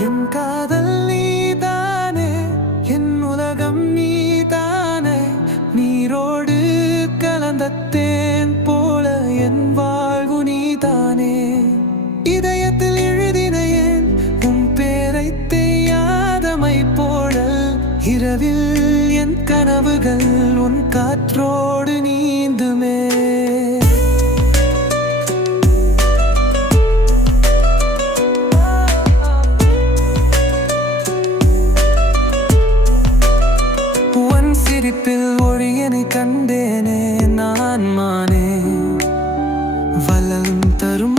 என் காதல் நீதானே? என் உலகம் நீதானே? நீரோடு கலந்த தேன் போல என் வாழ்வு நீதானே? இதயத்தில் எழுதின என் உன் பேரை தெரியாதமை போடல்? இரவில் என் கனவுகள் உன் காற்றோடு நீந்துமே. சிரிப்பில் ஒழியனை கண்டேனே நான் மானே. வளம் தரும்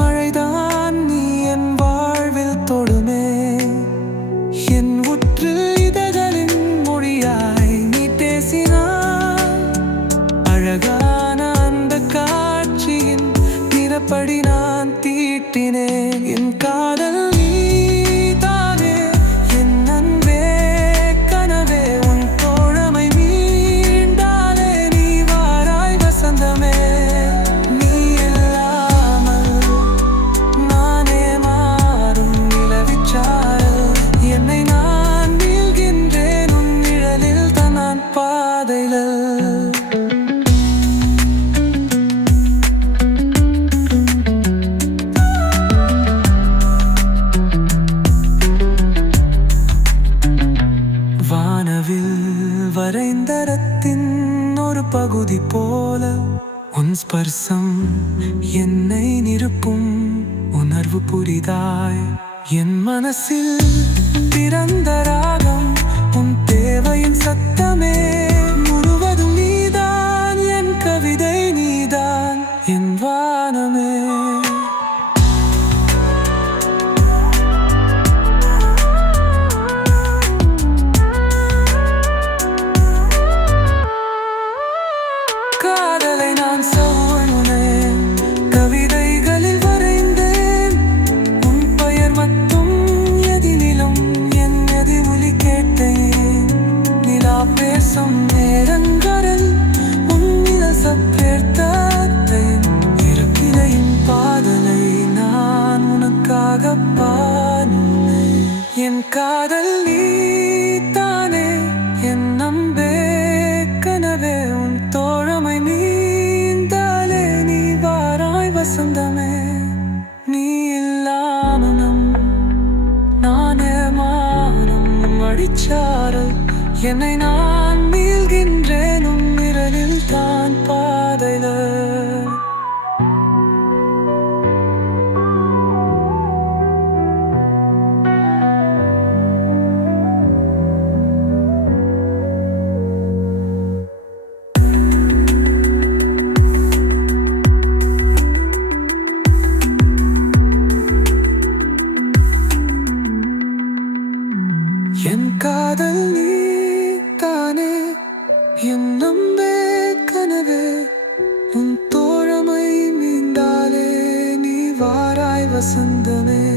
பாதையில். வானவில் வரைந்தரத்தின் ஒரு பகுதி போல உன் ஸ்பர்சம் என்னை நிருப்பும் உணர்வு புரிதாய் என் மனசில் பிறந்த ராகம் உன் தேவையின் சத்தமே நேரங்களில் உன் நிலசப்பேர்த்தேன் இருப்பிலையின் பாதலை நான் உனக்காக பாடினேன். என் காதல் நீதானே என் நம்பே கனவே உன் தோழமை நீந்தாலே நீ வாராய் வசந்தமே. நீ இல்லாமனம் நானே மானம் அடிச்சாரல். என்னை நான் என் நம்பே கனவு உன் தோழமை மீந்தாலே நீ வசந்தமே.